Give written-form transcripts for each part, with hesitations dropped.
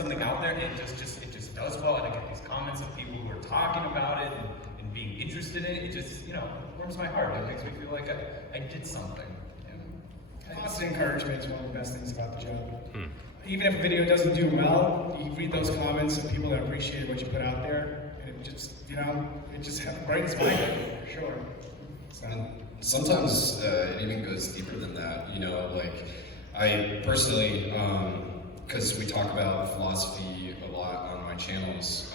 something out there, it just does well, and I get these comments of people who are talking about it and being interested in it. It just, warms my heart. It makes me feel like I did something. Constant encouragement is one of the best things about the job. Even if a video doesn't do well, you read those comments of people that appreciate what you put out there, and it just, it just brightens my day, for sure. So. And sometimes it even goes deeper than that. Like I personally, because we talk about philosophy a lot on my channels,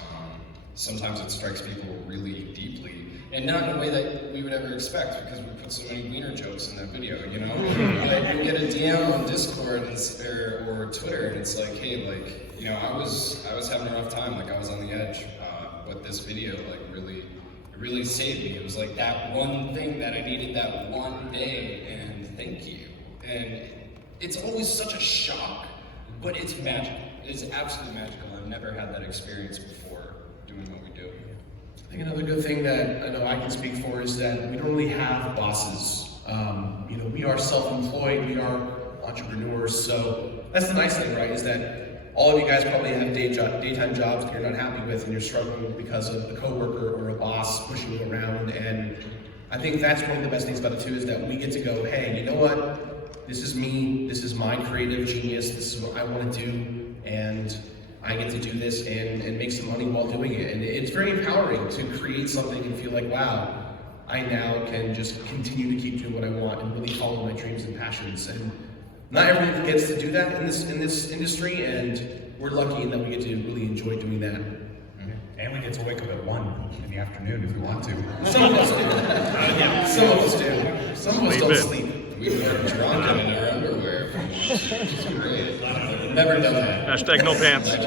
sometimes it strikes people really deeply, and not in a way that we would ever expect, because we put so many wiener jokes in that video, Like, you get a DM on Discord or Twitter, and it's like, hey, like, I was having a rough time, like I was on the edge, but this video, like, really saved me. It was like that one thing that I needed that one day, and thank you. And it's always such a shock, but it's magical. It's absolutely magical. I've never had that experience before doing what we do. I think another good thing that I know I can speak for is that we don't really have bosses. We are self-employed, we are entrepreneurs, so that's the nice thing, right, is that all of you guys probably have daytime jobs that you're not happy with and you're struggling because of a coworker or a boss pushing you around, and I think that's one of the best things about it too, is that we get to go, hey, you know what, this is me, this is my creative genius, this is what I want to do, and I get to do this and make some money while doing it. And it's very empowering to create something and feel like, wow, I now can just continue to keep doing what I want and really follow my dreams and passions. And not everyone gets to do that in this industry, and we're lucky in that we get to really enjoy doing that. And we get to wake up at 1 in the afternoon if we want to. Some of us do. Some of us do. Some of us don't sleep. We were drunk and in our underwear. It's great. Never done that. Hashtag no pants. I've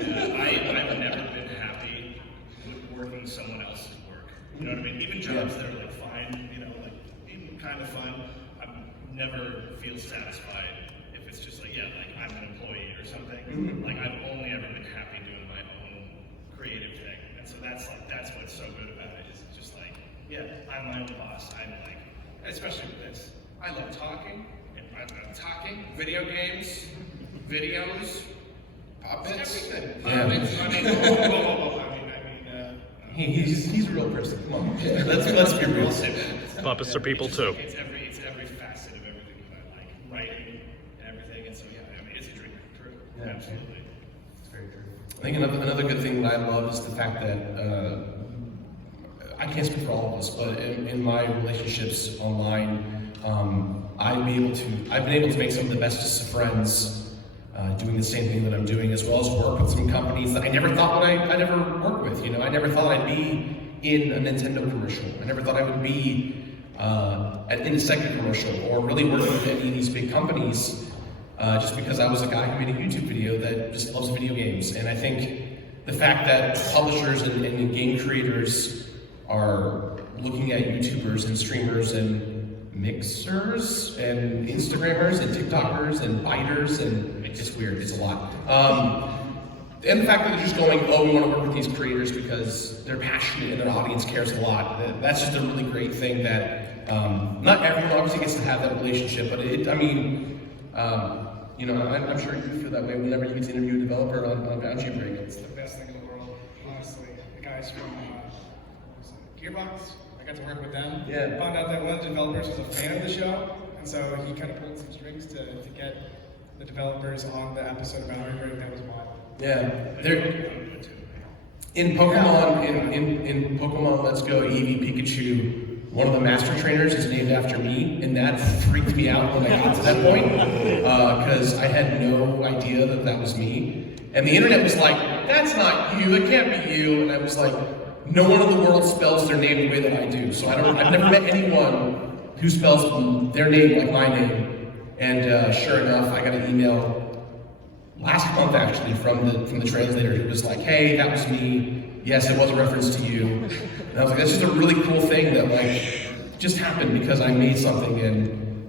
never been happy with working someone else's work. You know what I mean? Even jobs that are like fine, like even kind of fun. I never feel satisfied if it's just like, like I'm an employee or something. Like I've only ever been happy doing my own creative thing. And so that's what's so good about it, is it's just like, I'm my own boss. I'm like, especially with this, I love talking. I'm talking, video games, videos, puppets, everything. He's a real person. Come on, let's be real. Puppets are people too. It's every facet of everything that I like, writing and everything, and so it's a dream come true. Yeah. Absolutely. It's very true. I think another good thing that I love is the fact that I can't speak for all of us, but in my relationships online, I've been able to make some of the bestest of friends doing the same thing that I'm doing, as well as work with some companies that I never thought I'd ever work with. I never thought I'd be in a Nintendo commercial. I never thought I would be in a Sega commercial, or really working with any of these big companies, just because I was a guy who made a YouTube video that just loves video games. And I think the fact that publishers and game creators are looking at YouTubers and streamers and mixers and Instagrammers and TikTokers and biters, and it's just weird, it's a lot. And the fact that they're just going, oh, we want to work with these creators because they're passionate and their audience cares a lot. That's just a really great thing that not everyone obviously gets to have that relationship, but I'm sure you feel that way whenever you get to interview a developer on Bounty Break. It's the best thing in the world, honestly. The guys from Gearbox, I got to work with them. Yeah. Found out that one of the developers was a fan of the show, and so he kind of pulled some strings to get the developers on the episode of Bounty Break. That was wild. Yeah. In Pokemon, in Pokemon Let's Go Eevee Pikachu, one of the master trainers is named after me, and that freaked me out when I got to that point, because I had no idea that was me. And the internet was like, that's not you, it can't be you. And I was like, no one in the world spells their name the way that I do. So I've never met anyone who spells their name like my name. And sure enough, I got an email last month actually from the translator who was like, hey, that was me. Yes, it was a reference to you. And I was like, that's just a really cool thing that like just happened because I made something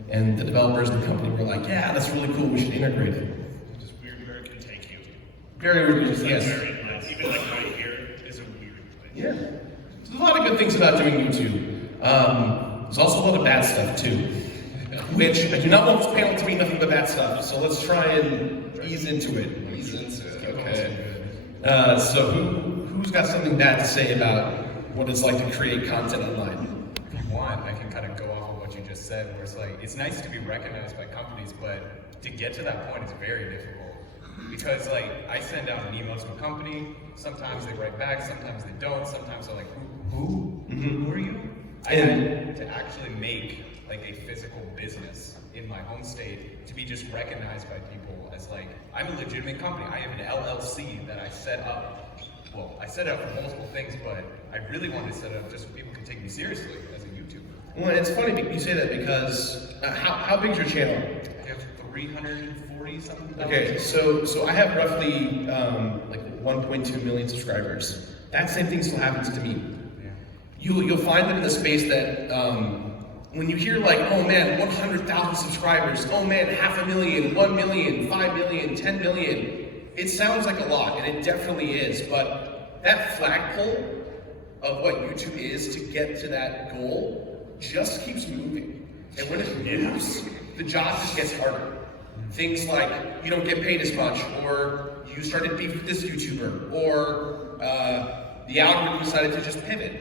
and the developers and the company were like, yeah, that's really cool, we should integrate it. It's just weird where it can take you. Very weird, yes. Even like right here is a weird place. Yeah. There's a lot of good things about doing YouTube. There's also a lot of bad stuff too, which I do not want this panel to be nothing but bad stuff. So let's try and Ease into it. Ease into it. Okay. So who's got something bad to say about what it's like to create content online? If you want, I can kind of go off of what you just said, where it's like, it's nice to be recognized by companies, but to get to that point is very difficult. Because like, I send out an email to a company, sometimes they write back, sometimes they don't, sometimes they're like, who are you? I had to actually make like a physical business in my home state to be just recognized by people as like, I'm a legitimate company. I have an LLC that I set up. Well, I set it up for multiple things, but I really wanted to set it up just so people could take me seriously as a YouTuber. Well, it's funny you say that because how big's your channel? I have 340 something. Okay, so I have roughly like 1.2 million subscribers. That same thing still happens to me. Yeah. You'll find them in the space that when you hear like, oh man, 100,000 subscribers, oh man, 500,000, 1 million, 5 million, 10 million, it sounds like a lot, and it definitely is, but that flagpole of what YouTube is to get to that goal just keeps moving. And when it moves, the job just gets harder. Things like you don't get paid as much, or you started beef with this YouTuber, or the algorithm decided to just pivot.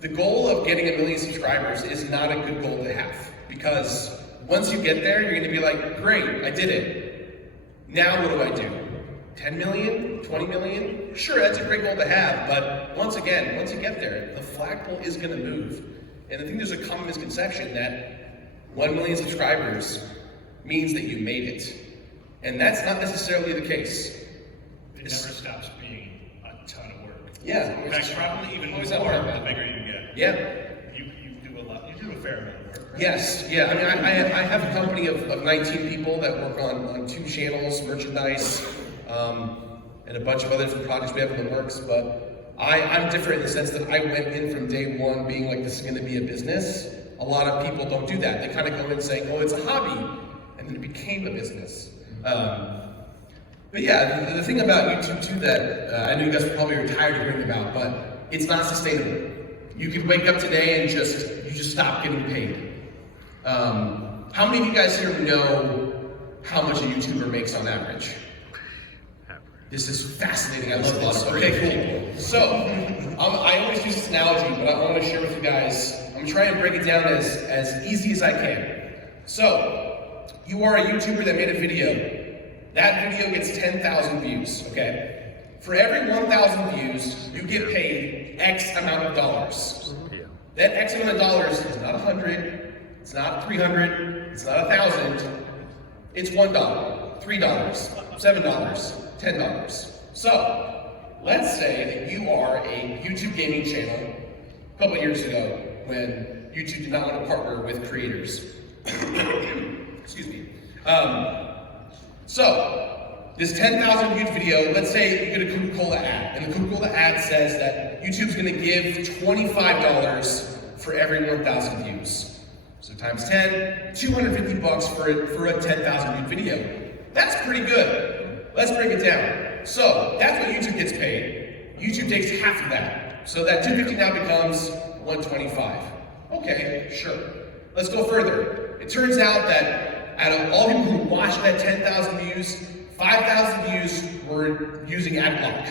The goal of getting 1 million subscribers is not a good goal to have, because once you get there, you're gonna be like, great, I did it. Now what do I do? 10 million, 20 million? Sure, that's a great goal to have, but once again, once you get there, the flagpole is gonna move. And I think there's a common misconception that 1 million subscribers means that you made it. And that's not necessarily the case. It never stops being a ton of work. Yeah. In fact, probably even more Always the that way. bigger you get. Yeah. You do a lot. You do a fair amount of work. Right? Yes, yeah. I mean, I have a company of 19 people that work on 2 channels, merchandise, and a bunch of other different projects we have in the works. But I'm different in the sense that I went in from day one being like, this is going to be a business. A lot of people don't do that. They kind of go in saying, oh, it's a hobby, and then it became a business. But yeah, the thing about YouTube too that I know you guys are probably tired of hearing about, but it's not sustainable. You could wake up today and you just stop getting paid. How many of you guys here know how much a YouTuber makes on average? This is fascinating. I love this. Okay, cool. So I always use this analogy, but I want to share with you guys. I'm trying to break it down as easy as I can. So you are a YouTuber that made a video. That video gets 10,000 views, okay? For every 1,000 views, you get paid X amount of dollars. That X amount of dollars is not 100, it's not 300, it's not 1,000. It's $1, $3, $7, $10. So, let's say that you are a YouTube gaming channel a couple years ago when YouTube did not want to partner with creators. Excuse me. So, this 10,000 viewed video, let's say you get a Coca-Cola ad, and the Coca-Cola ad says that YouTube's gonna give $25 for every 1,000 views. So times 10, 250 bucks for a 10,000 viewed video. That's pretty good. Let's break it down. So, that's what YouTube gets paid. YouTube takes half of that. So that 250 now becomes 125. Okay, sure. Let's go further. It turns out that out of all people who watched that 10,000 views, 5,000 views were using ad block.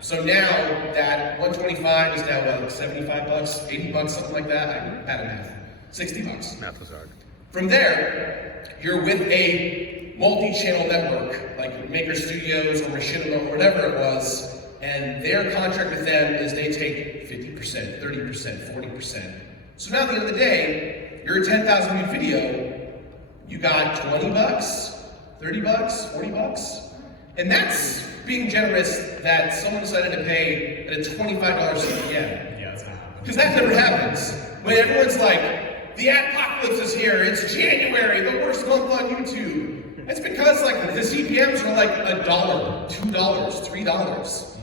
So now that 125 is now what, like 75 bucks, 80 bucks, something like that. I had a math. 60 bucks. Math was hard. From there, you're with a multi-channel network, like Maker Studios or Machinima or whatever it was, and their contract with them is they take 50%, 30%, 40%. So now at the end of the day, you're a 10,000 view video, you got 20 bucks, 30 bucks, 40 bucks. And that's being generous that someone decided to pay at a $25 CPM. Yeah, that's not happening. Because that never happens. When everyone's like, the apocalypse is here, it's January, the worst month on YouTube. It's because like the CPMs are like $1, $2, $3.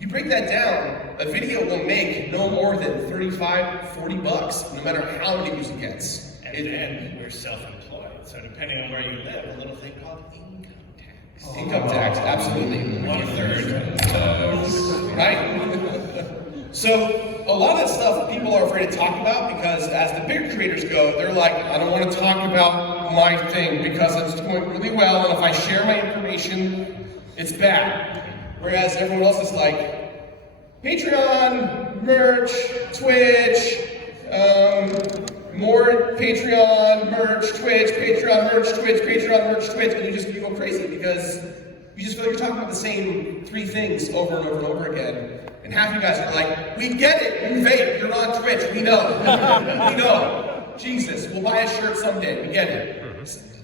You break that down, a video will make no more than 35, 40 bucks, no matter how many views it gets. And then we're self-employed, so depending on where you live, a little thing called income tax. Income tax, absolutely. 1/3. Right? So, a lot of that stuff people are afraid to talk about because as the bigger creators go, they're like, I don't want to talk about not my thing because it's going really well, and if I share my information, it's bad. Whereas everyone else is like, Patreon, merch, Twitch, more Patreon, merch, Twitch, Patreon, merch, Twitch, Patreon, merch, Twitch, and you go crazy because you just feel like you're talking about the same 3 things over and over and over again. And half of you guys are like, we get it, you vape, you're on Twitch, we know, we know. Jesus, we'll buy a shirt someday, we get it.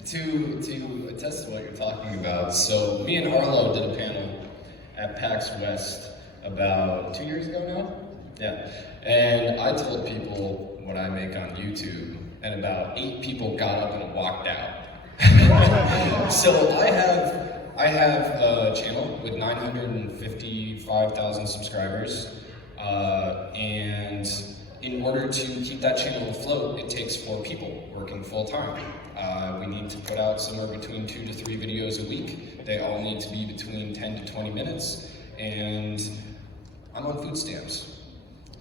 To attest to what you're talking about, so me and Arlo did a panel at PAX West about 2 years ago now? Yeah. And I told people what I make on YouTube, and about 8 people got up and walked out. So I have a channel with 955,000 subscribers, and in order to keep that channel afloat, it takes 4 people working full time. We need to put out somewhere between 2 to 3 videos a week. They all need to be between 10 to 20 minutes, and I'm on food stamps.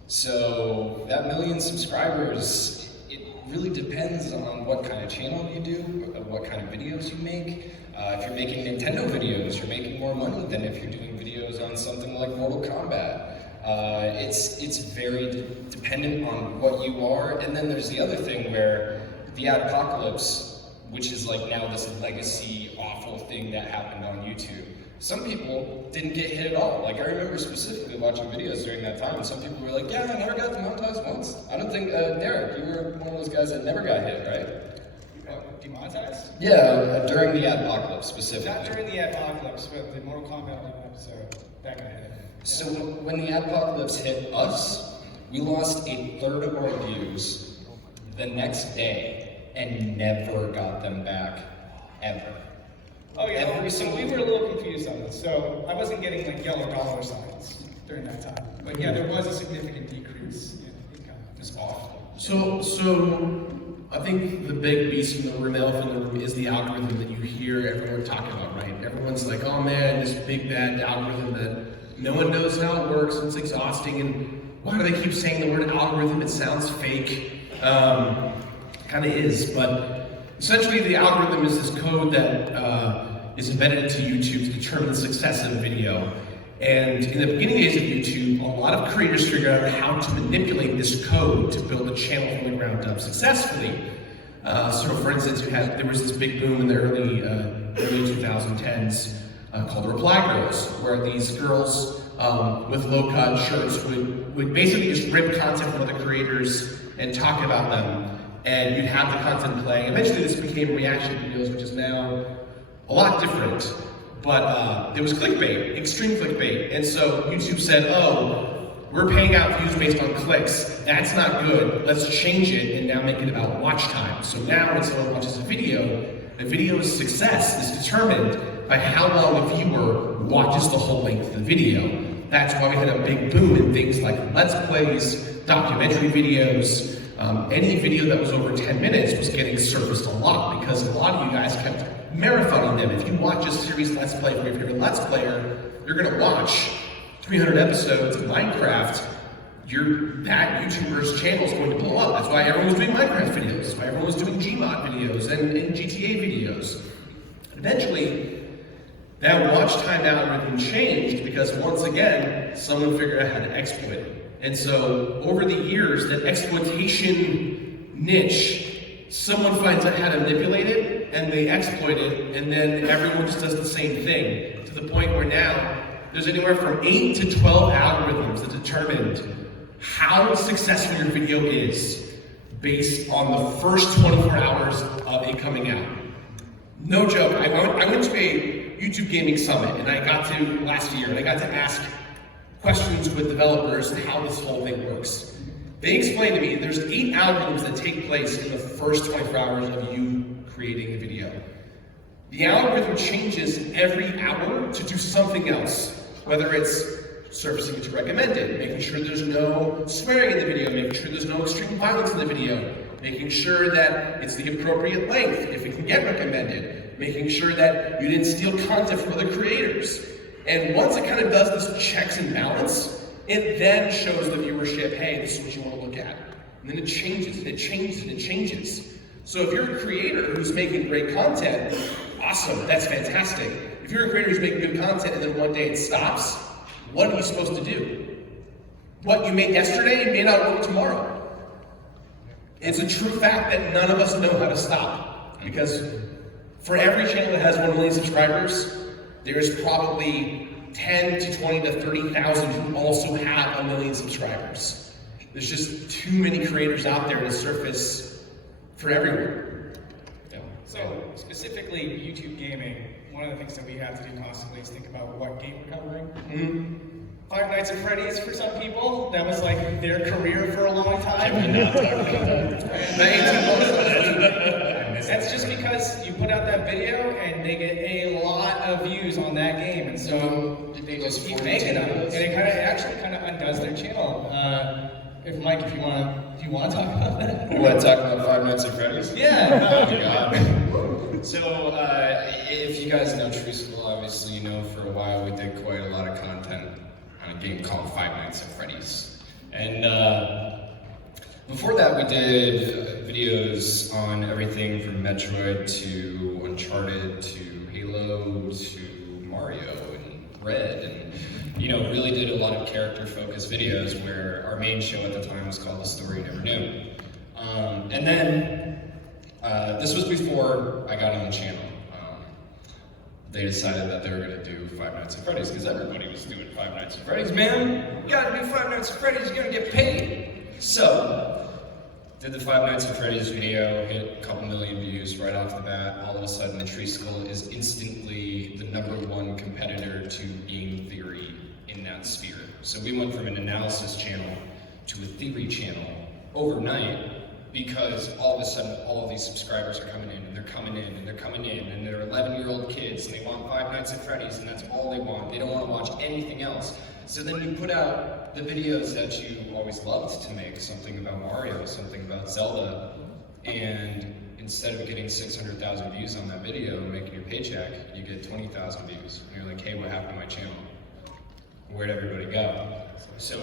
So that 1 million subscribers, it really depends on what kind of channel you do, what kind of videos you make. If you're making Nintendo videos, you're making more money than if you're doing videos on something like Mortal Kombat. It's very dependent on what you are, and then there's the other thing where the adpocalypse, which is like now this legacy awful thing that happened on YouTube. Some people didn't get hit at all. Like I remember specifically watching videos during that time, and some people were like, yeah, I never got demonetized once. I don't think, Derek, you were one of those guys that never got hit, right? Demonetized? Yeah, during the adpocalypse specifically. Not during the apocalypse, but the Mortal Kombat episode, that guy hit. So when the apocalypse hit us, we lost 1/3 of our views the next day and never got them back, ever. Oh yeah, Every so single we were a little confused on this. So I wasn't getting like yellow dollar signs during that time. But yeah, there was a significant decrease in income. It's awful. So I think the big beast in the room, elephant in the room, is the algorithm that you hear everyone talking about, right? Everyone's like, oh man, this big bad algorithm that no one knows how it works, it's exhausting, and why do they keep saying the word algorithm? It sounds fake. Kind of is, but essentially the algorithm is this code that is embedded into YouTube to determine the success of a video. And in the beginning days of YouTube, a lot of creators figured out how to manipulate this code to build a channel from the ground up successfully. So for instance, there was this big boom in the early 2010s called Reply Girls, where these girls with low-cut shirts would basically just rip content from other creators and talk about them. And you'd have the content playing. Eventually this became reaction videos, which is now a lot different. But there was clickbait, extreme clickbait. And so YouTube said, oh, we're paying out views based on clicks. That's not good. Let's change it and now make it about watch time. So now when someone watches a video's success is determined by how long the viewer watches the whole length of the video. That's why we had a big boom in things like Let's Plays, documentary videos. Any video that was over 10 minutes was getting surfaced a lot because a lot of you guys kept marathoning them. If you watch a series Let's Play from your favorite Let's Player, you're gonna watch 300 episodes of Minecraft. That YouTuber's channel is going to blow up. That's why everyone was doing Minecraft videos. That's why everyone was doing Gmod videos and GTA videos. Eventually, that watch time algorithm changed because once again, someone figured out how to exploit it. And so over the years, that exploitation niche, someone finds out how to manipulate it and they exploit it, and then everyone just does the same thing to the point where now there's anywhere from 8 to 12 algorithms that determined how successful your video is based on the first 24 hours of it coming out. No joke, I went to a YouTube Gaming Summit and I got to last year and I got to ask questions with developers and how this whole thing works. They explained to me there's 8 algorithms that take place in the first 24 hours of you creating a video. The algorithm changes every hour to do something else, whether it's surfacing it to recommended, making sure there's no swearing in the video, making sure there's no extreme violence in the video, making sure that it's the appropriate length if it can get recommended, making sure that you didn't steal content from other creators. And once it kind of does this checks and balance, it then shows the viewership, hey, this is what you want to look at. And then it changes, and it changes, and it changes. So if you're a creator who's making great content, awesome, that's fantastic. If you're a creator who's making good content and then one day it stops, what are you supposed to do? What you made yesterday may not work tomorrow. It's a true fact that none of us know how to stop. Because for every channel that has 1 million subscribers, there's probably 10 to 20 to 30,000 who also have 1 million subscribers. There's just too many creators out there to surface for everyone. Yeah. So specifically YouTube gaming, one of the things that we have to do constantly is think about what game we're covering. Mm-hmm. Five Nights at Freddy's for some people, that was like their career for a long time. That's just because you put out that video and they get a lot of views on that game, and so they just keep making them, and it actually kind of undoes their channel. If Mike, if you want to talk about that? You want to talk about Five Nights at Freddy's? Yeah. Oh God. So, if you guys know Treesicle, obviously you know for a while we did quite a lot of content on a game called Five Nights at Freddy's. And before that we did videos on everything from Metroid to Uncharted to Halo to Mario and Red, and really did a lot of character-focused videos where our main show at the time was called The Story You Never Knew. And then, this was before I got on the channel. They decided that they were going to do Five Nights at Freddy's because everybody was doing Five Nights at Freddy's. Man, you gotta do Five Nights at Freddy's, you're gonna get paid. So, did the Five Nights at Freddy's video, hit a couple million views right off the bat. All of a sudden, the Treesicle is instantly the #1 competitor to Game Theory in that sphere. So we went from an analysis channel to a theory channel overnight, because all of a sudden all of these subscribers are coming in, and they're coming in, and they're coming in, and they're 11-year-old kids, and they want Five Nights at Freddy's, and that's all they want. They don't want to watch anything else. So then you put out the videos that you always loved to make, something about Mario, something about Zelda, and instead of getting 600,000 views on that video and making your paycheck, you get 20,000 views. And you're like, hey, what happened to my channel? Where'd everybody go? So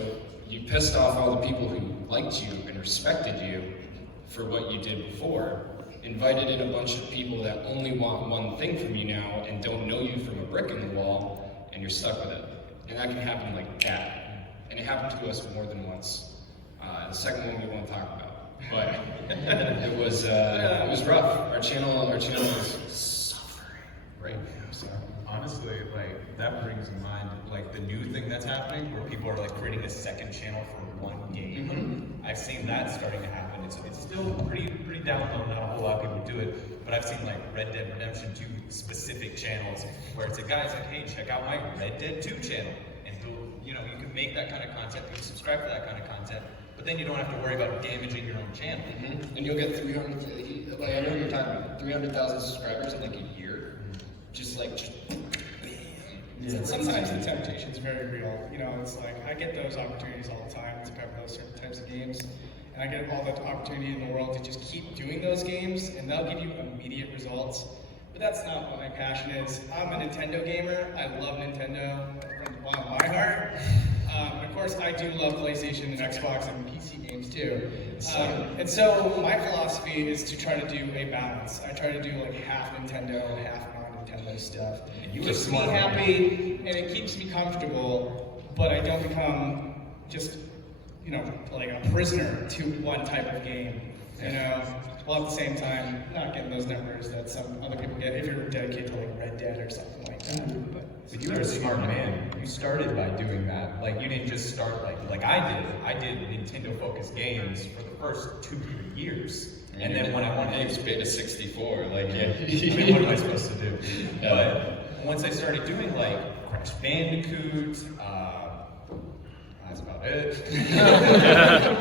you pissed off all the people who liked you and respected you for what you did before, invited in a bunch of people that only want one thing from you now and don't know you from a brick in the wall, and you're stuck with it. And that can happen like that. And it happened to us more than once. The second one we won't talk about. But it was rough. Our channel was suffering right now. So Honestly, that brings in mind the new thing that's happening, where people are creating a second channel for one game. Mm-hmm. I've seen that starting to happen. It's still pretty down low. Not a whole lot of people do it, but I've seen Red Dead Redemption 2 specific channels where it's a guy's hey, check out my Red Dead 2 channel, and you can make that kind of content. You can subscribe to that kind of content, but then you don't have to worry about damaging your own channel. Mm-hmm. And you'll get 300. I know you're talking about 300,000 subscribers in a year. Yeah. Sometimes the temptation is very real. It's I get those opportunities all the time to cover those certain types of games, and I get all the opportunity in the world to just keep doing those games, and they'll give you immediate results. But that's not what my passion is. I'm a Nintendo gamer. I love Nintendo from the bottom of my heart. Of course, I do love PlayStation and Xbox and PC games too. And so my philosophy is to try to do a balance. I try to do half Nintendo, half non-Nintendo stuff. It keeps me happy and it keeps me comfortable, but I don't become just, a prisoner to one type of game, while at the same time not getting those numbers that some other people get if you're dedicated to Red Dead or something like that. But you were a smart man. You started by doing that. You didn't just start like I did. I did Nintendo-focused games for the first 2-3 years. And then when I wanted to Beta 64, what am I supposed to do? Yeah. But once I started doing Crash Bandicoot, that's about it.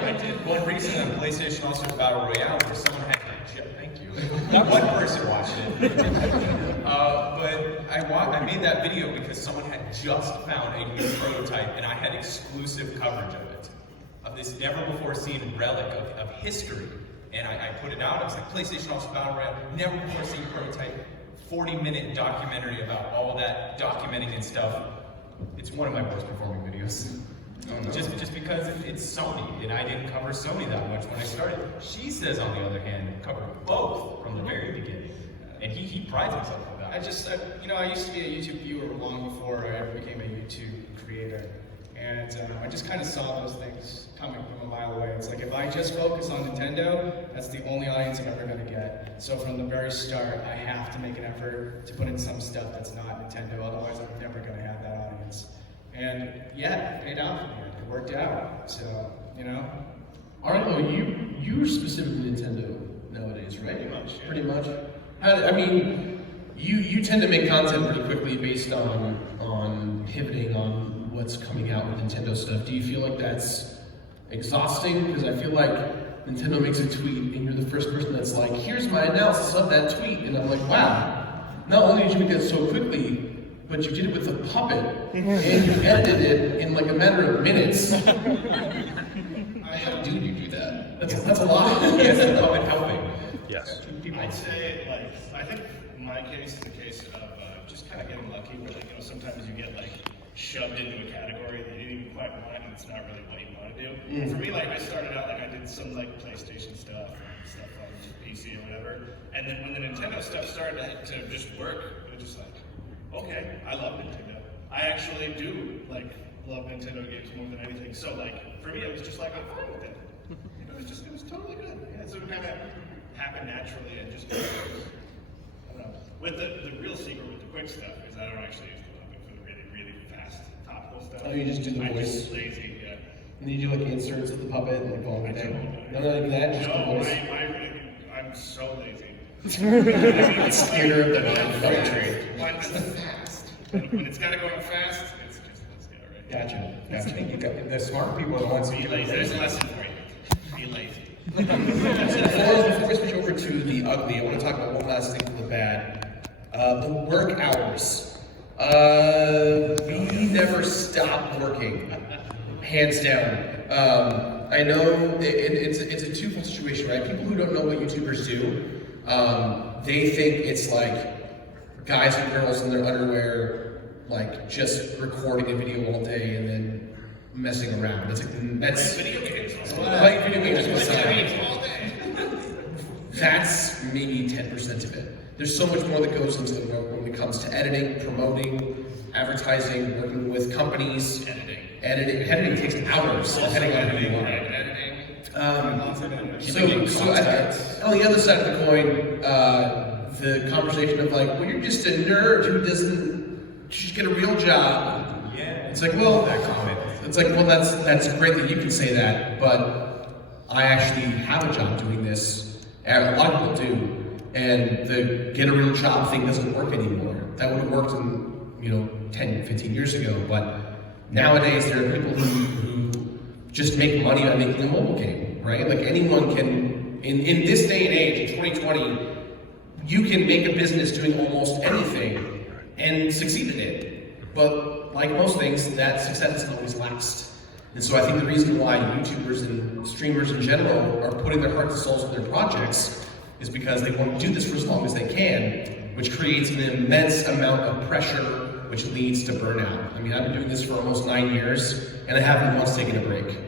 I did one recently on PlayStation, also Battle Royale, where someone had thank you. Not one person watched it. But I made that video because someone had just found a new prototype, and I had exclusive coverage of it, of this never-before-seen relic of history. And I put it out. I was PlayStation also Battle Royale, never-before-seen prototype, 40-minute documentary about all that documenting and stuff. It's one of my worst performing videos. Just because it's Sony, and I didn't cover Sony that much when I started. Shesez, on the other hand, covered both from the very beginning, and he prides himself on that. I used to be a YouTube viewer long before I ever became a YouTube creator, and I just kind of saw those things coming from a mile away. It's like, if I just focus on Nintendo, that's the only audience I'm ever going to get. So from the very start, I have to make an effort to put in some stuff that's not Nintendo, otherwise I'm never going to have that audience. And yeah, it paid off in the end. It worked out. So, Arlo, you're specifically Nintendo nowadays, right? Pretty much, yeah. Pretty much. You tend to make content pretty quickly based on pivoting on what's coming out with Nintendo stuff. Do you feel like that's exhausting? Because I feel like Nintendo makes a tweet and you're the first person that's like, here's my analysis of that tweet. And I'm like, wow, not only did you make it so quickly, but you did it with a puppet and you edited it in like a matter of minutes. How do you do that? That's a lot. Yes, the puppet helping. Yes. I'd say, like, I think my case is the case of just kind of getting lucky, where, like, sometimes you get, like, shoved into a category that you didn't even quite want, and it's not really what you want to do. For me, like, I started out, like, I did some, like, PlayStation stuff on PC or whatever, and then when the Nintendo stuff started to just work, it was just like, okay, I love Nintendo. I actually do, like, love Nintendo games more than anything. So, like, for me, it was just like, I'm fine with it. It was totally good. Yeah, so it kind of happened naturally and just, I don't know. With the real secret with the quick stuff is I don't actually use the puppet for the really, really fast topical stuff. Oh, you just do the I'm voice? just lazy, yeah. And you do like inserts of the puppet and like all I of that? don't. No, not even that, just the No, voice. I'm so lazy. Theater of the non-puppetry. When it's got to go fast, it's just, let's go, right? Gotcha. You got, the smart people are the ones who Be do lazy. There's a it. lesson for you. Be lazy. Before we switch over to the ugly, I want to talk about one last thing from the bad. The work hours. We never stop working, hands down. I know it's a twofold situation, right? People who don't know what YouTubers do, they think it's like guys and girls in their underwear, like just recording a video all day and then messing around. That's Video games. playing video games aside. That's maybe 10% of it. There's so much more that goes into the work when it comes to editing, promoting, advertising, working with companies. Editing takes hours, depending on who you are. On the other side of the coin, the conversation of like, well, you're just a nerd who doesn't just get a real job. Yeah. It's like, well, that comment. it's like, well, that's great that you can say that, but I actually have a job doing this, and a lot of people do, and the get a real job thing doesn't work anymore. That would have worked in, 10, 15 years ago, but nowadays there are people who just make money by making a mobile game, right? Like anyone can, in this day and age, in 2020, you can make a business doing almost anything and succeed in it. But like most things, that success doesn't always last. And so I think the reason why YouTubers and streamers in general are putting their hearts and souls into their projects is because they want to do this for as long as they can, which creates an immense amount of pressure, which leads to burnout. I mean, I've been doing this for almost 9 years, and I haven't once taken a break.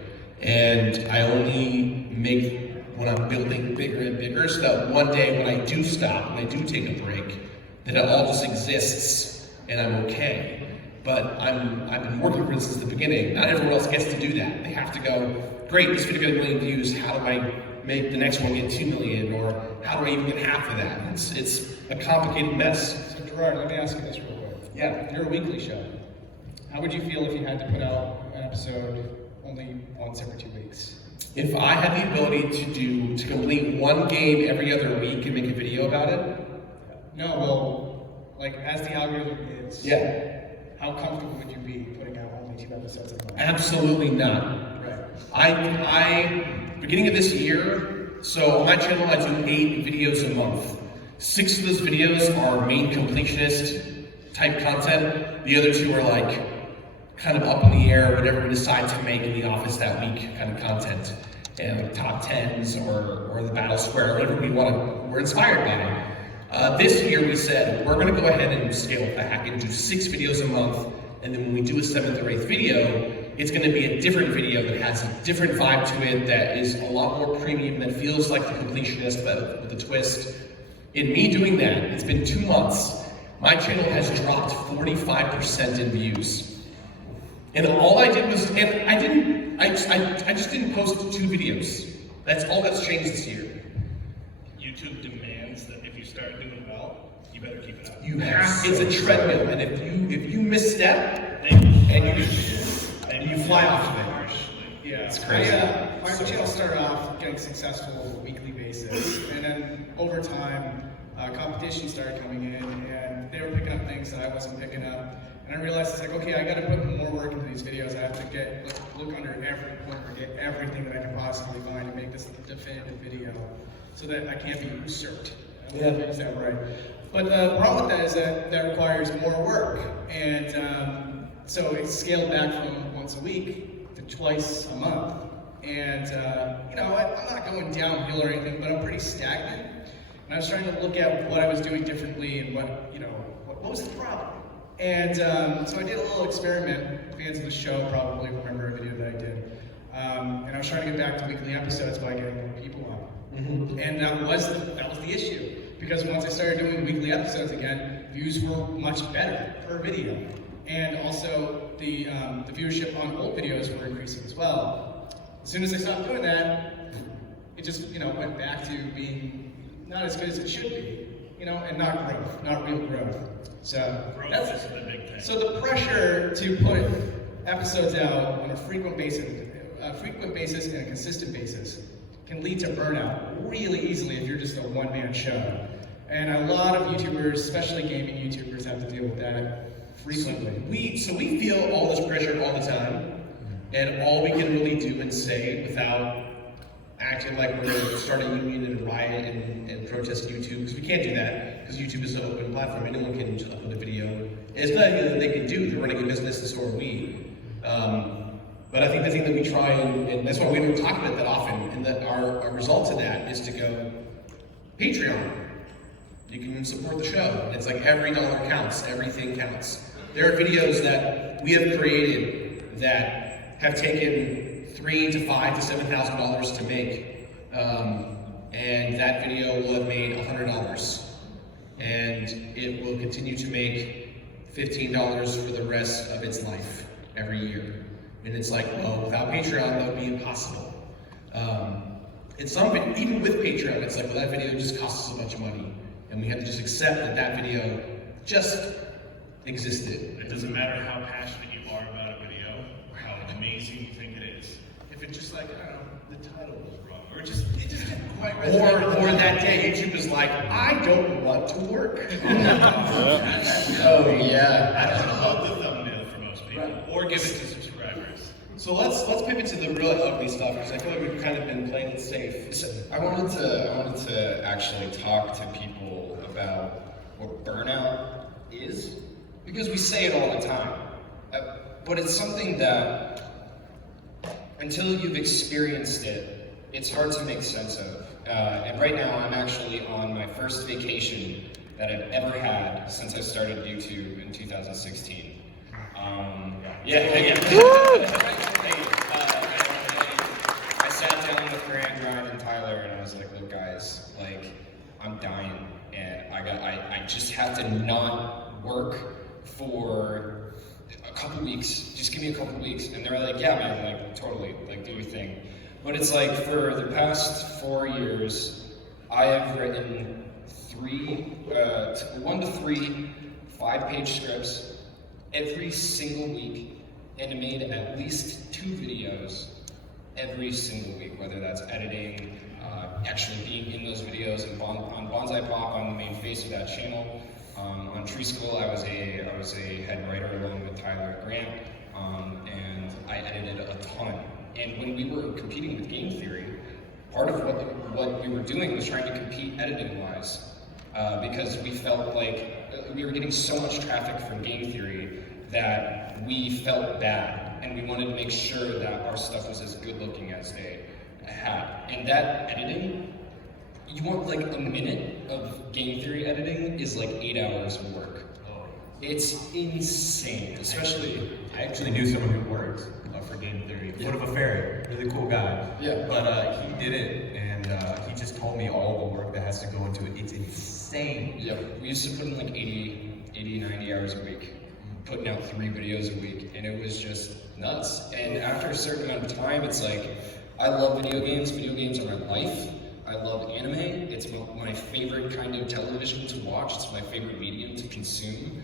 And I only make when I'm building bigger and bigger, so that one day when I do stop, when I do take a break, that it all just exists, and I'm okay. But I've been working for this since the beginning. Not everyone else gets to do that. They have to go, great, this video got 1 million views, how do I make the next one get 2 million, or how do I even get half of that? It's a complicated mess. So Jirard, let me ask you this real quick. Yeah. You're a weekly show. How would you feel if you had to put out an episode only once every 2 weeks? If I had the ability to complete one game every other week and make a video about it, No, well, like as the algorithm is, yeah, how comfortable would you be putting out only 2 episodes a month? absolutely not. Right. Beginning of this year, so on my channel I do 8 videos a month. 6 of those videos are main completionist type content. The other 2 are like kind of up in the air, whatever we decide to make in the office that week kind of content. And like top 10s or the battle square, whatever we're inspired by. This year we said, we're gonna go ahead and scale it back and do 6 videos a month. And then when we do a 7th or 8th video, it's going to be a different video that has a different vibe to it, that is a lot more premium, that feels like The Completionist, but with a twist. In me doing that, it's been 2 months. My channel has dropped 45% in views. And all I did was, and I just didn't post 2 videos. That's all that's changed this year. YouTube demands that if you start doing well, you better keep it up. You have, it's a treadmill, and if you misstep, and you fly off of it. Yeah, It's crazy. My channel started off getting successful on a weekly basis, and then over time, competition started coming in, and they were picking up things that I wasn't picking up. And I realized it's like, okay, I got to put more work into these videos. I have to look under every corner, get everything that I can possibly find, and make this a definitive video, so that I can't be usurped. Is that right? But the problem with that is that requires more work, and so it's scaled back from once a week to twice a month. And you know, I'm not going downhill or anything, but I'm pretty stagnant. And I was trying to look at what I was doing differently and what was the problem. And so I did a little experiment. Fans of the show probably remember a video that I did. And I was trying to get back to weekly episodes by getting more people on. And that was the issue. Because once I started doing weekly episodes again, views were much better per video. And also the viewership on old videos were increasing as well. As soon as I stopped doing that, it just went back to being not as good as it should be, and not growth, not real growth. So Growth is the big thing. So the pressure to put episodes out on a frequent basis and a consistent basis can lead to burnout really easily if you're just a one-man show. And a lot of YouTubers, especially gaming YouTubers, have to deal with that frequently. So we feel all this pressure all the time, and all we can really do and say without acting like we're going to start a union and riot and protest YouTube, because we can't do that, because YouTube is an open platform. Anyone can just upload a video. And it's not anything that they can do. They're running a business, and so are we. But I think the thing that we try, and that's why we don't talk about it that often, and that our result to that is to go, Patreon. You can support the show. It's like every dollar counts, everything counts. There are videos that we have created that have taken $3,000 to $5,000 to $7,000 to make, and that video will have made $100, and it will continue to make $15 for the rest of its life every year. And it's like, well, without Patreon, that would be impossible. And even with Patreon, it's like, well, that video just costs us a bunch of money, and we have to just accept that video just existed. It doesn't matter how passionate you are about a video or how amazing you think it is. If it's just like, I don't know, the title was wrong, or it just didn't quite resonate. Or that day, YouTube is like, I don't want to work. Oh yeah. I don't know the thumbnail for most people, or give it to subscribers. So let's pivot to the really ugly stuff, because I feel like we've kind of been playing it safe. So I wanted to actually talk to people about what burnout is, because we say it all the time, but it's something that until you've experienced it, it's hard to make sense of. And right now, I'm actually on my first vacation that I've ever had since I started YouTube in 2016. I sat down with Grant, Ryan, and Tyler, and I was like, look guys, like, I'm dying, and I just have to not work for a couple weeks. Just give me a couple weeks. And they were like, yeah man, like totally, like do your thing. But it's like for the past 4 years, I have written 1 to 3 5-page scripts every single week, and made at least 2 videos every single week, whether that's editing, actually being in those videos, and on Bonsai Pop, I'm the main face of that channel. On Treesicle, I was a head writer along with Tyler and Grant, and I edited a ton. And when we were competing with Game Theory, part of what we were doing was trying to compete editing-wise, because we felt like we were getting so much traffic from Game Theory that we felt bad, and we wanted to make sure that our stuff was as good looking as they had. And that editing, you want like a minute of Game Theory editing is like 8 hours of work. It's insane, especially. I actually knew someone who worked for Game Theory. Foot of a Fairy, really cool guy. Yeah. But he did it, and he just told me all the work that has to go into it. It's insane. Yeah, we used to put in like 80, 90 hours a week, putting out 3 videos a week, and it was just nuts. And after a certain amount of time, it's like, I love video games. Video games are my life. I love anime. It's my favorite kind of television to watch. It's my favorite medium to consume.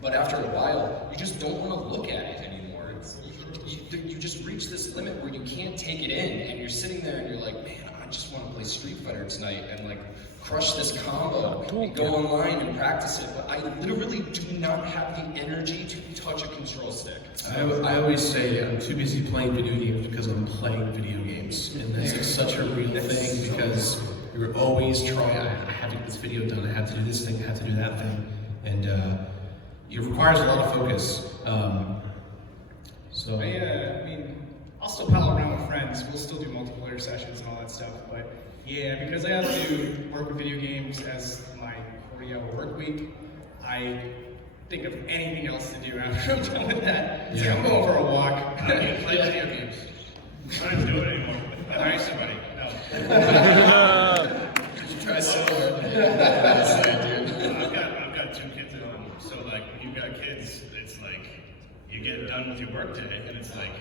But after a while, you just don't want to look at it anymore. You just reach this limit where you can't take it in, and you're sitting there and you're like, man, I just want to play Street Fighter tonight and like crush this combo and go online and practice it. But I literally do not have the energy to touch a control stick. I always say I'm too busy playing video games because I'm playing video games, and that's like such a real thing because you're always trying. I have to get this video done. I have to do this thing. I have to do that thing, and it requires a lot of focus. So I mean, I'll still pal around with friends. We'll still do multiplayer sessions and all that stuff. But yeah, because I have to work with video games as my 40-hour work week, I think of anything else to do after I'm done with that. It's like I'm going for a walk. I don't play video games. I don't do it anymore. Hire somebody. No. Try so hard. Yeah, I've got 2 kids at home, so like when you've got kids, it's like you get done with your work day, and it's like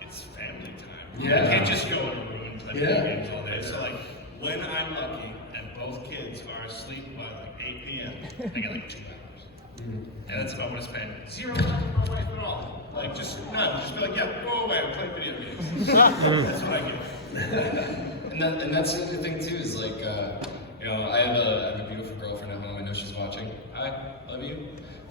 it's family time. Yeah. You can't just go in a room and play video games all day. So like when I'm lucky and both kids are asleep by like 8 p.m., I get like 2 hours, and that's about what I spend. 0 time with my wife at all. Like just none. Just be like, yeah, go away. I'm playing video games. That's what I get. And that's the other thing too, is like, you know, I have a beautiful girlfriend at home. I know she's watching. Hi, love you.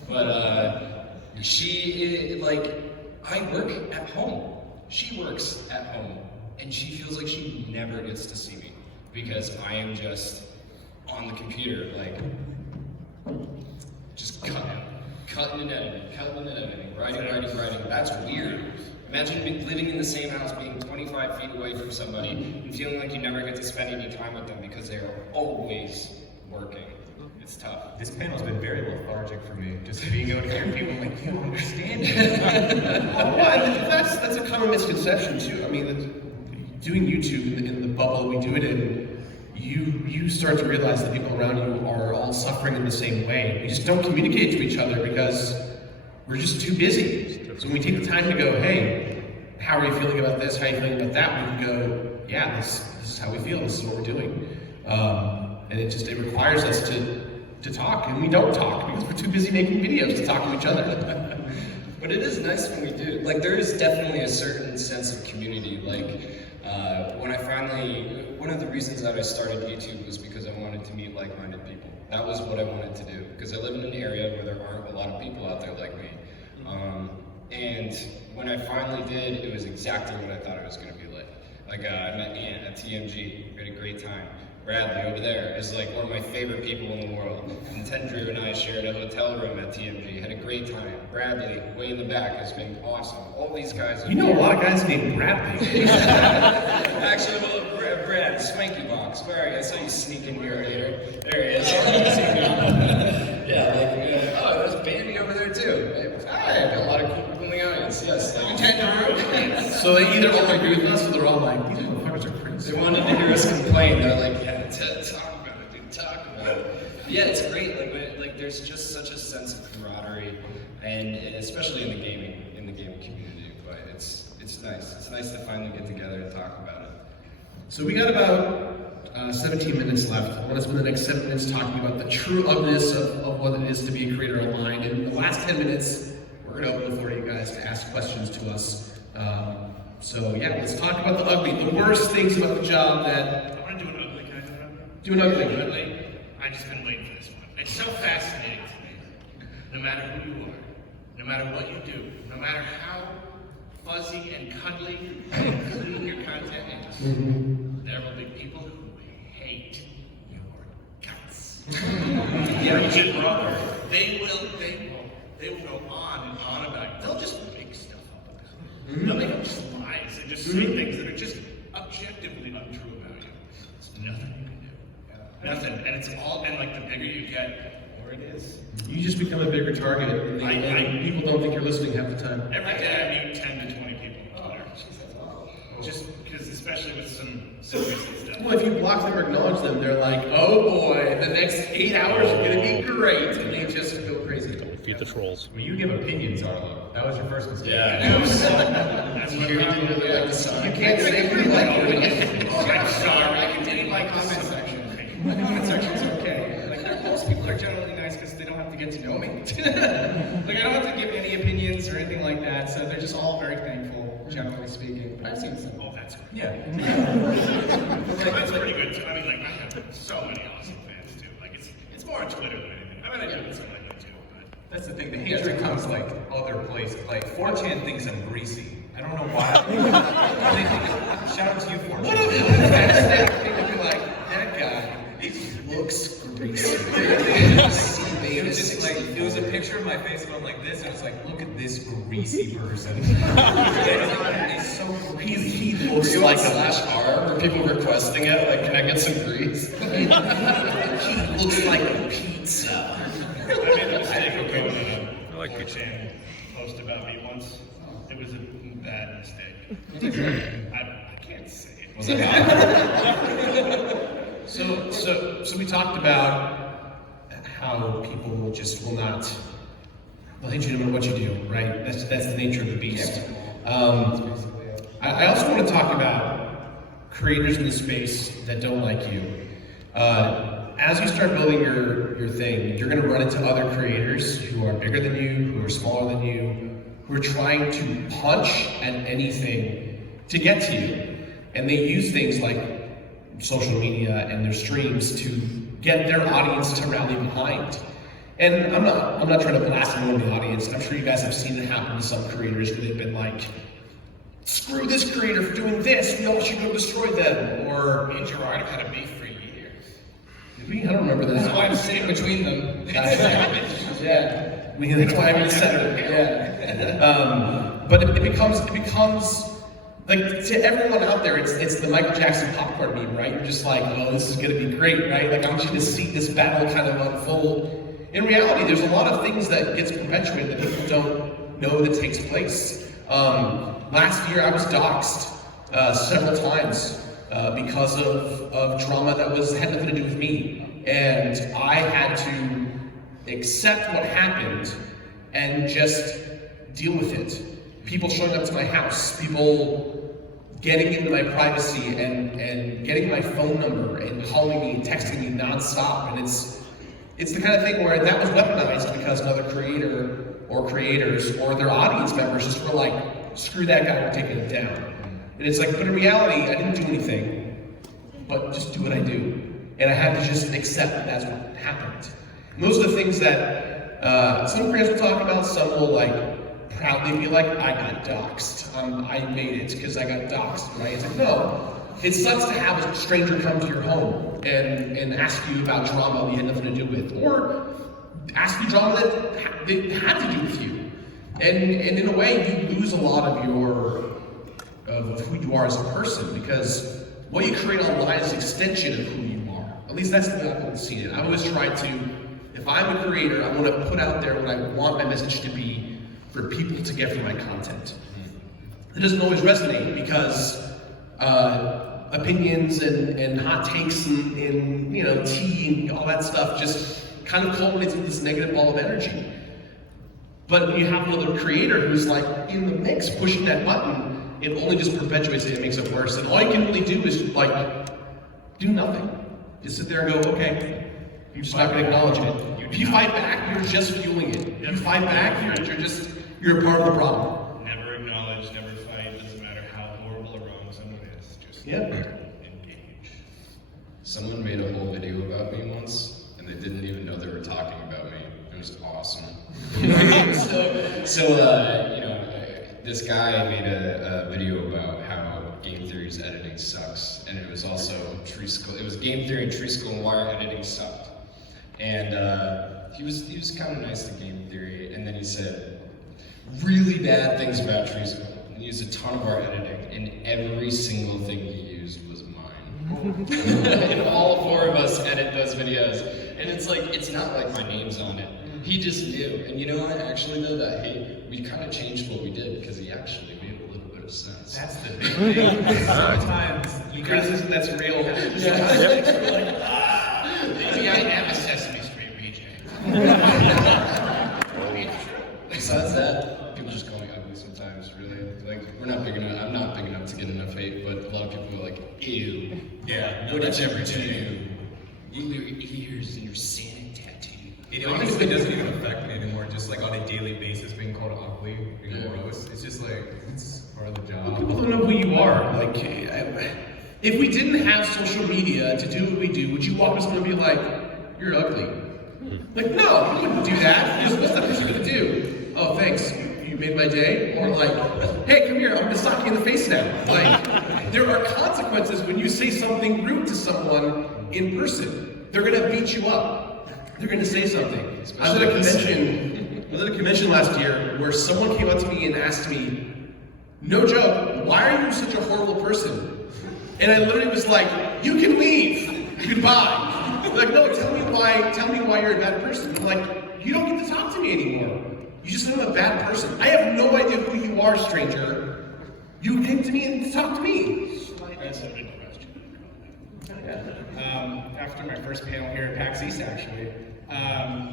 But she, like, I work at home. She works at home, and she feels like she never gets to see me because I am just on the computer, like, just cutting and editing, writing. That's weird. Imagine living in the same house, being 25 feet away from somebody, and feeling like you never get to spend any time with them because they are always working. It's tough. This panel's been very lethargic for me. Just being able to hear people like, you don't understand it. that's a common misconception too. I mean, doing YouTube in the bubble we do it in, you start to realize that people around you are all suffering in the same way. We just don't communicate to each other because we're just too busy. So when we take the time to go, hey, how are you feeling about this? How are you feeling about that? We can go, yeah, this is how we feel. This is what we're doing. And it requires us to talk, and we don't talk because we're too busy making videos to talk to each other. But it is nice when we do. Like, there is definitely a certain sense of community. Like, one of the reasons that I started YouTube was because I wanted to meet like-minded people. That was what I wanted to do, because I live in an area where there aren't a lot of people out there like me. And when I finally did, it was exactly what I thought it was going to be like. Like, I met Ant at TMG, we had a great time. Bradley over there is like one of my favorite people in the world. And Tendrew and I shared a hotel room at TMG, had a great time. Bradley, way in the back, has been awesome. All these guys. You know a lot of guys named Bradley. Actually, well, Brad, Spanky Box. Where are you? I saw you sneak in here later. There he is. Oh, there's Bandy over there too. Hi, got a lot of cool people in the audience. Yes, like Tendrew. So they either all agree with us or they're all like, these motherfuckers are crazy. They wanted to hear us complain. They're like, yeah, talk about it, dude, talk about it. Yeah, it's great. Like there's just such a sense of camaraderie, and especially in the gaming community. But it's nice. It's nice to finally get together and talk about it. So we got about 17 minutes left. I want to spend the next 7 minutes talking about the true ugliness of what it is to be a creator online. And in the last 10 minutes, we're going to open the floor to you guys to ask questions to us. So yeah, let's talk about the ugly, the worst things about the job that... I want to do an ugly kind of. Do an ugly. I just been waiting for this one. It's so fascinating to me. No matter who you are, no matter what you do, no matter how fuzzy and cuddly and clean your content is, there will be people who hate your guts. Your brother. They will go on and on about you. They'll just make stuff up about you. They'll make up just lies and just say things that are just objectively untrue about you. There's nothing you can do. Nothing. And it's all, and like the bigger you get, the there it is. You just become a bigger target, and people don't think you're listening half the time. Every day I meet 10 to 20 people on Twitter. Just because, especially with some serious stuff. Well, if you block them or acknowledge them, they're like, oh boy, the next 8 hours are going to be great, and they just go crazy. Feed the trolls. I mean, you give opinions, Arlo. That was your first mistake. Yeah. That's what You didn't really like the song. You can't say you like it. I'm sorry, I can delete my comment section. My comment section's okay. Like, most people are generally nice because they don't have to get to know me. Like, I don't have to give any opinions or anything like that, so they're just all very thankful, generally speaking. But I've seen some. Oh, that's great. Yeah. That's pretty good too. I mean, like, I have so many awesome fans too. Like, it's more on Twitter than anything. I mean, I do it something like that too, but. That's the thing, the hatred comes like other places. Like 4chan thinks I'm greasy. I don't know why. Shout out to you, 4chan. What a fantastic thing to be like, that guy, he looks greasy. It was just like, it was a picture of my face going like this, and it's like, look at this greasy person. It's so greasy. He looks You like like a /r where people requesting it, like, can I get some grease? he looks like a pizza. I made the mistake of going I like on a pizza. 4chan post about me once. It was a bad mistake. I can't say it. Was it bad? So we talked about how people just will not, they'll hate you no matter what you do, right? That's the nature of the beast. I also want to talk about creators in the space that don't like you. As you start building your thing, you're going to run into other creators who are bigger than you, who are smaller than you, who are trying to punch at anything to get to you. And they use things like social media and their streams to get their audience to rally behind. And I'm not trying to blast anyone in the audience. I'm sure you guys have seen it happen to some creators where they've been like, screw this creator for doing this, we all should go destroy them. Or Me and Jirard have had a beef for years. did we? I don't remember that. That's why I'm sitting between them. Yeah, that's why I'm in the center. Yeah. But it becomes like, to everyone out there, it's the Michael Jackson popcorn meme, right? You're just like, oh, this is gonna be great, right? Like, I'm just gonna see this battle kind of unfold. In reality, there's a lot of things that gets perpetuated that people don't know that takes place. Last year, I was doxxed several times because of drama that had nothing to do with me. And I had to accept what happened and just deal with it. People showing up to my house, people getting into my privacy and getting my phone number and calling me and texting me nonstop. And it's the kind of thing where that was weaponized because another creator or creators or their audience members just were like, screw that guy, we're taking it down. And it's like, but in reality, I didn't do anything, but just do what I do. And I had to just accept that that's what happened. And those are the things that some creators will talk about, some will like proudly be like, I got doxxed. I made it because I got doxxed, right? It's like, no. It sucks to have a stranger come to your home and ask you about drama that you had nothing to do with, or ask you drama that had to do with you. And in a way, you lose a lot of of who you are as a person, because what you create online is an extension of who you are. At least that's the way I've always seen it. I've always tried to, if I'm a creator, I want to put out there what I want my message to be for people to get from my content. It doesn't always resonate because opinions and hot takes and tea and all that stuff just kind of culminates with this negative ball of energy. But when you have another creator who's like in the mix pushing that button, it only just perpetuates it and makes it worse. And all you can really do is like do nothing. Just sit there and go, okay, you're just not going to acknowledge it. If you fight back, you're just fueling it. If you fight back, you're a part of the problem. Never acknowledge, never fight, doesn't matter how horrible or wrong someone is, just engage. Someone made a whole video about me once, and they didn't even know they were talking about me. It was awesome. This guy made a video about how game theory's editing sucks, and it was also Treesicle. It was game theory and Treesicle and wire editing sucked. And he was kind of nice to game theory, and then he said really bad things about Treesicle. And he used a ton of our editing, and every single thing he used was mine. And all four of us edit those videos, And it's like, it's not like my name's on it. He just knew. And you know what? Actually, though, we kind of changed what we did because he actually made a little bit of sense. That's the big thing. Sometimes you guys, Criticism that's real. maybe I am a Sesame Street VJ. Besides that, people just call me ugly sometimes, really. Like, I'm not big enough to get enough hate, but a lot of people are like, ew. Yeah, no, What that's did you ever everything. do? Your ears and your Santa tattoo. It honestly doesn't even affect me anymore. Just like on a daily basis, being called ugly, being Yeah. gross. It's just like it's part of the job. People don't know who you are. Like, if we didn't have social media to do what we do, would you walk up to someone and be like, "You're ugly"? Like, no, you wouldn't do that. What's that person gonna do? Oh, thanks. You made my day. Or like, hey, come here. I'm gonna sock you in the face now. Like, there are consequences when you say something rude to someone in person. They're gonna beat you up. They're gonna say something. I was at a convention last year where someone came up to me and asked me, no joke, why are you such a horrible person? And I literally was like, you can leave. Goodbye. They're like, no, tell me why you're a bad person. I'm like, you don't get to talk to me anymore. You just know I'm a bad person. I have no idea who you are, stranger. You came to me and talk to me. That's a good question. After my first panel here at PAX East, actually,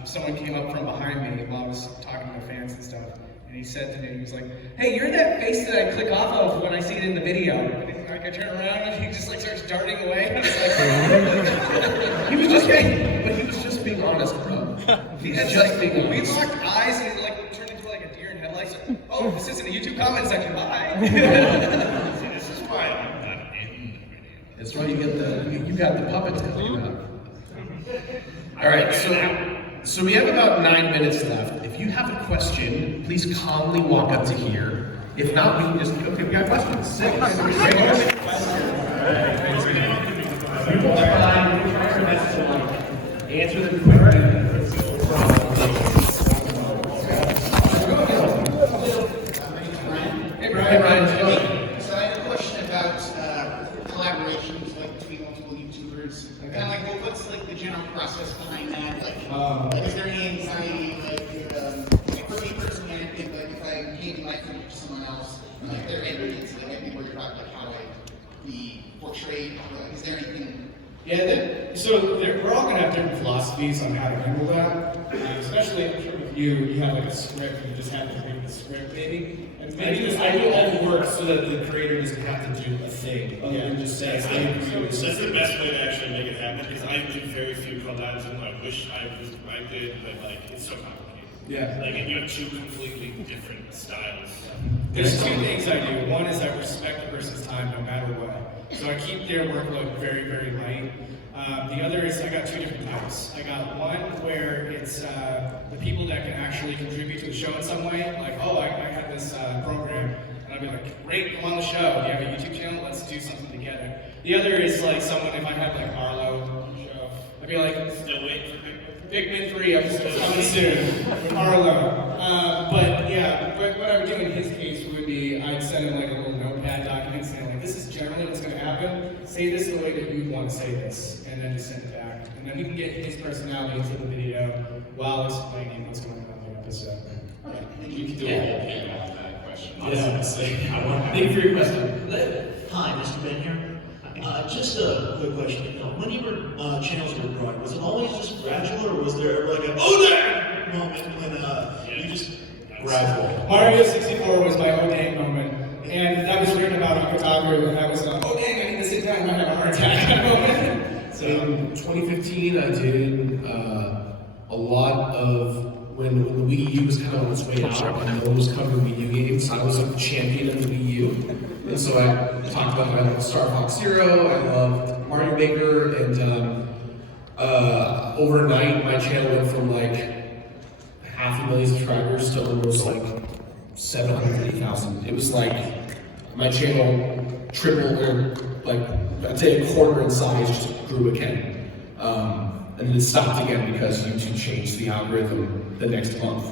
someone came up from behind me while I was talking to my fans and stuff, and he said to me, he was like, "Hey, you're that face that I click off of when I see it in the video." And like I turn around and he just like starts darting away. I was like, He was just being honest, bro. he He's had just like, being we honest. locked eyes and it like turned into like a deer in headlights. Oh, this isn't a YouTube comment section. Bye. See, this is why I'm not in the video. That's why you got the puppets coming out. All right, so we have about 9 minutes left. If you have a question, please calmly walk up to here. If not, we can just okay. We got questions. Sick. Answer the question. Hey Brian. So I have a question about collaborations like between multiple YouTubers. Kind of like, what's like the general process behind that? Like is there any anxiety? Like for me personally, I think like if I gave my footage to someone else, like their evidence, like I'd be worried about like how I'd be portrayed. Like, is there anything? Yeah, we're all gonna have different philosophies on how to handle that. Especially, I'm sure with you have like a script, and you just have to read the script, maybe. And maybe just I do all the work so that the creator doesn't have to do a thing, other than just say, I agree with That's the best way to actually make it happen, because I do very few collabs, and I wish I did, but like, it's so complicated. Yeah. Like, and you have two completely different styles. There's two things I do. One is I respect the person's time no matter what. So I keep their workload very, very light. The other is I got two different types. I got one where it's the people that can actually contribute to the show in some way. Like, oh, I had this program, and I'd be like, great, come on the show. Do you have a YouTube channel? Let's do something together. The other is like someone, if I had like Arlo on the show, I'd be like, Still waiting for Pikmin 3 episodes coming soon with Arlo. But what I would do in his case would be I'd send him like a little notepad document saying like, this is generally what's going to happen. Say this the way that you'd want to say this, and then just send it back. And then he can get his personality into the video while explaining what's going on in the episode. You can do a whole panel on that question. Yeah. Thank you for your question. Hi, Mr. Ben here. Just a quick question. When your channels were growing, was it always just gradual, or was there like a oh there moment when you just gradual? Mario 64 was my oh dang moment. And that was written about on Kotaku, and that was oh dang, I need to sit down and I have a heart attack moment. So in 2015, I did a lot of when the Wii U was kind of on its way out, and no one was covering Wii U games. I was a champion of the Wii U, and so I talked about how I loved Star Fox Zero, I loved Mario Maker, and overnight my channel went from like 500,000 subscribers to almost like 750,000. It was like my channel tripled, or like I'd say a quarter in size, just grew again. And then it stopped again because YouTube changed the algorithm the next month.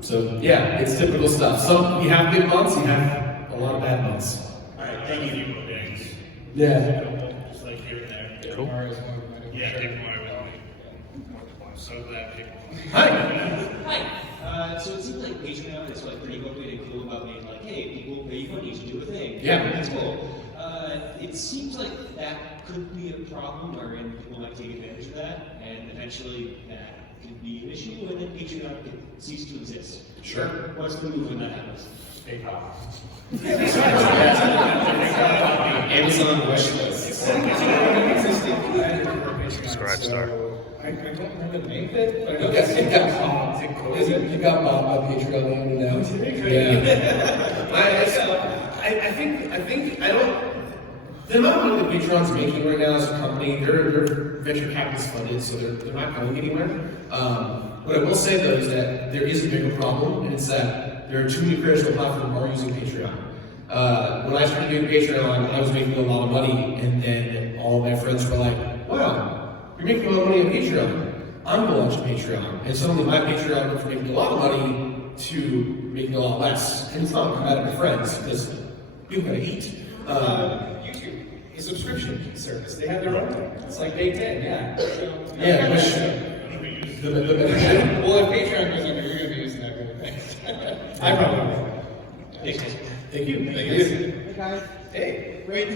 So yeah, it's typical stuff. You have good months, you have a lot of bad months. Alright, thank you, gangs. Yeah. Just like here and there. Cool. Yeah, take Mario with me. Hi. So it seems like Patreon is like pretty open and cool about being like, hey, people pay you money, you should do a thing. Yeah. That's cool. It seems like that could be a problem wherein people might take advantage of that, and eventually that could be an issue, and then Patreon could cease to exist. Sure. What's the move when that happens? Amazon wish list. Subscribe star. I don't remember the name of it, but I know Yes, that's it got you got bought by Patreon now. Yeah. I think I don't. The amount of money that Patreon's making right now as a company, they're venture capitalist funded, so they're not going anywhere. What I will say though is that there is a bigger problem, and it's that there are too many creators on the platform who are using Patreon. When I started doing Patreon, I was making a lot of money, and then all of my friends were like, wow, you're making a lot of money on Patreon. I'm gonna launch a Patreon. And suddenly my Patreon went from making a lot of money to making a lot less. And it's not combating my friends, because people gotta eat. YouTube, a subscription service. They have their own thing. It's like day 10, yeah. Yeah, which, the Well, if Patreon goes under, you're going to be using that kind of thing. I probably will. Thank you. Hey guys. Hey. Great to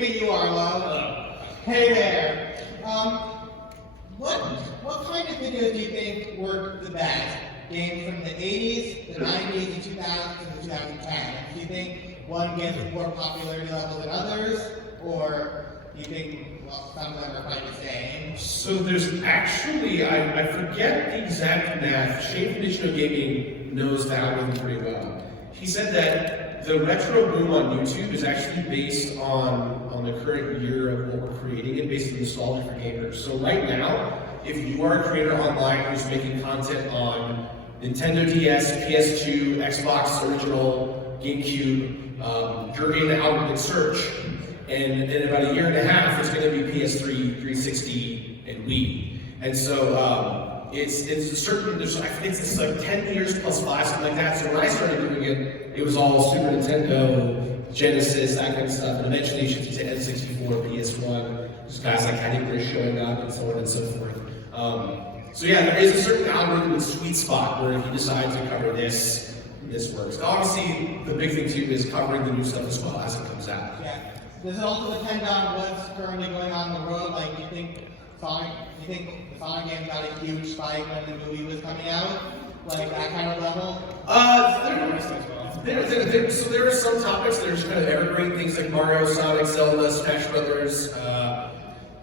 meet you, Arlo. Hey there. What kind of videos do you think work the best? Games from the 80s, the 90s, the 2000s, and the 2010s. Do you think one gets more popularity level than others, or do you think some of them are quite the same? So there's actually, I forget the exact math. Shane from Digital Gaming knows the algorithm pretty well. He said that the retro boom on YouTube is actually based on the current year of what we're creating and based on nostalgia for gamers. So right now, if you are a creator online who's making content on Nintendo DS, PS2, Xbox original, GameCube, you're in the algorithm search, and in about a year and a half, it's going to be PS3, 360, and Wii. And so it's a certain, I think it's like 10 years plus 5, something like that. So when I started doing it, it was all Super Nintendo, Genesis, that kind of stuff, and eventually it shifted to N64, PS1, just guys like Candy Crush showing up, and so on and so forth. So yeah, there is a certain algorithm and sweet spot where if you decide to cover this works. Now, obviously, the big thing too is covering the new stuff as well as it comes out. Yeah. Does it also depend on what's currently going on in the world? Like, do you think the Sonic game got a huge spike when the movie was coming out? Like that kind of level? So there are some topics that are just kind of evergreen, things like Mario, Sonic, Zelda, Smash Brothers,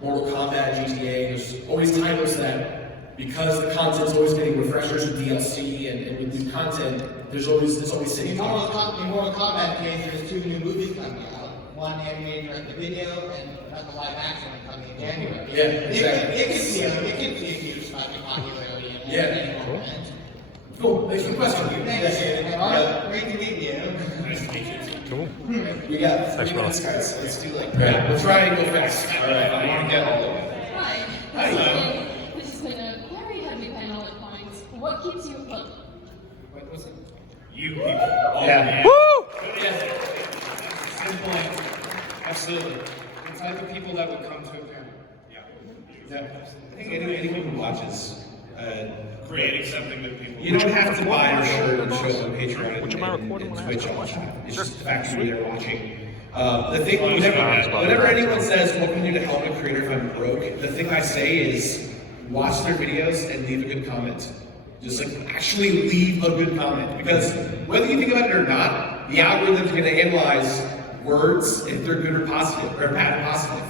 Mortal Kombat, GTA. There's always titles that, because the content's always getting refreshers with DLC and with new content, it's always sitting. In Mortal Kombat case, there's 2 new movies coming out. One animated direct to video and another live action coming in January. Yeah, exactly. It could be a huge spike in popularity in any moment. Cool. Thanks for the question. Thanks, Arlo. Great to meet you. Nice to meet you too. Cool. We got Thanks, 3 Ron. minutes, guys. Let's do like. Yeah, we'll try and go fast. All right, I want to get all of it. Hi. Hi. This has been a very heavy panel at points. What keeps you afloat? What was it? You people. Oh, Yeah. man. Good point. Absolutely. The type of people that would come to a panel. Yeah. I think anyone who watches, Creating something with people. you don't have to buy our shirt and show it on Patreon Would you mind recording and when I Twitch ask a all the question? time. It's Sure. just the fact that you're watching. The thing, whenever anyone says, what can you do to help a creator if I'm broke, the thing I say is, watch their videos and leave a good comment. Just like, actually leave a good comment. Because whether you think about it or not, the algorithm's gonna analyze words if they're good or positive, or bad or positive.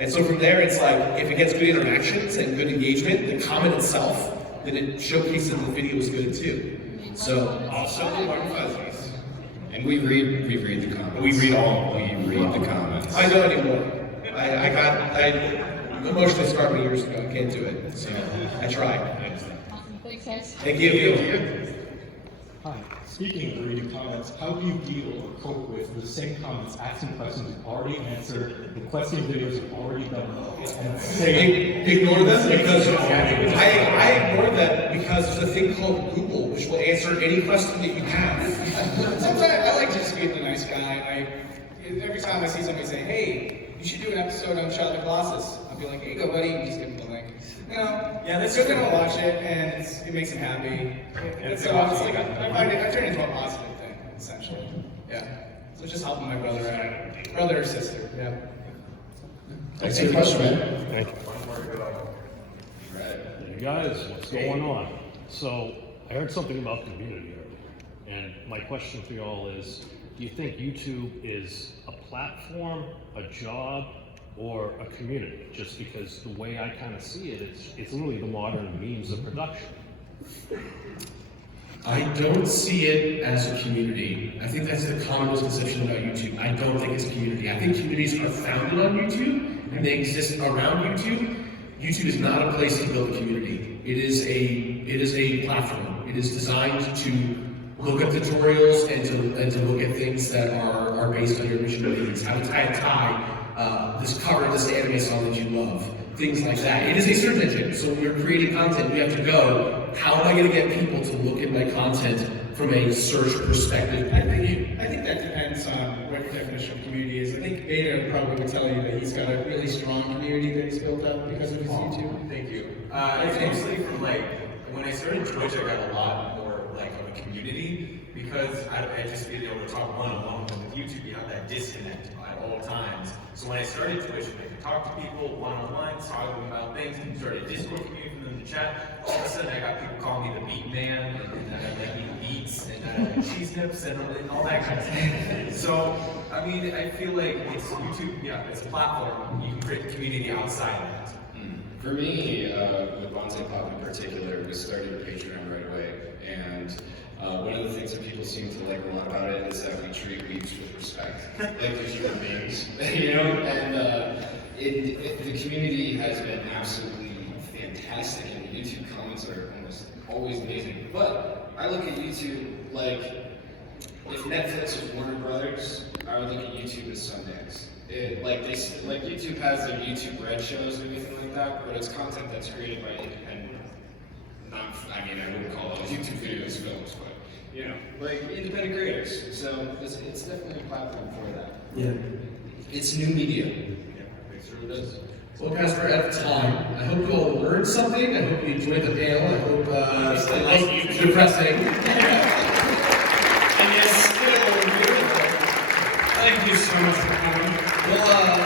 And so from there, it's like, if it gets good interactions and good engagement, the comment itself, then it showcases that the video is good too. So, Also, the warm fuzzies. And we read the comments. we read all. We read the comments. I don't anymore. I emotionally scarred me years ago. I can't do it. So I tried. Awesome. Thanks, guys. Thank you. Hi. Speaking of reading comments, how do you deal or cope with the same comments asking questions you've already answered, requesting videos you've already done, and saying Ignore them because I ignore that because there's a thing called Google which will answer any question that you have. Sometimes I like just being the nice guy. Every time I see somebody say, hey, you should do an episode on Shot the Colossus, I'll be like, here you go, buddy, and just give him the link. You know, yeah, that's good. Gonna watch it, and it makes him happy. It's like I find it, I turn it into a positive thing, essentially. Yeah. So it's just helping my brother out, brother or sister. Yeah. Thanks for your question, man. Thank you. Hey guys, what's going on? So I heard something about community earlier, and my question for y'all is, do you think YouTube is a platform, a job, or a community? Just because the way I kind of see it, it's literally the modern means of production. I don't see it as a community. I think that's the common misconception about YouTube. I don't think it's a community. I think communities are founded on YouTube and they exist around YouTube. YouTube is not a place to build a community. It is a platform. It is designed to look at tutorials and to look at things that are based on your mission needs. How to tie this cover, this anime song that you love. Things like that. It is a search engine, so when we're creating content, we have to go, how am I going to get people to look at my content from a search perspective point of view? I think that depends on what your definition of community is. I think Beta probably would tell you that he's got a really strong community that he's built up because of his YouTube. Thank you. It's mostly from like, when I started Twitch, I got a lot more like of a community because I just been able to talk one-on-one. With YouTube, you have that disconnect at all times. So when I started Twitch, I could talk to people one-on-one, talk to them about things, and started a Discord community for them to chat. All of a sudden, I got people calling me the beat man, and I like eating beats, and cheese nips, and all that kind of stuff. So, I mean, I feel like it's YouTube, yeah, it's a platform. You can create a community outside of that. For me, with Bonsai Pop in particular, we started a Patreon right away, and one of the things that people seem to like a lot about it is that we treat weebs with respect, like they're human beings, you know. And the community has been absolutely fantastic, and the YouTube comments are almost always amazing. But I look at YouTube like if Netflix was Warner Brothers, I would look at YouTube as Sundance. Like YouTube has their YouTube Red shows and everything like that, but it's content that's created by independent. I wouldn't call those YouTube videos films, but you know, like independent creators. So it's definitely a platform for that. Yeah. It's new media. It sure is. Well, guys, we're out of time. I hope you all learned something. I hope you enjoyed the panel. I hope it's less depressing. And yes, thank you so much for coming. Well,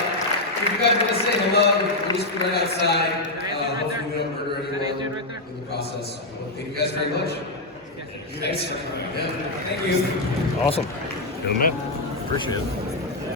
if you guys want to say hello, we'll just be right outside. Hopefully we don't murder anyone in the process. Well, thank you guys very much. Thanks for coming. Yeah. Thank you. Awesome. Good man. Appreciate it.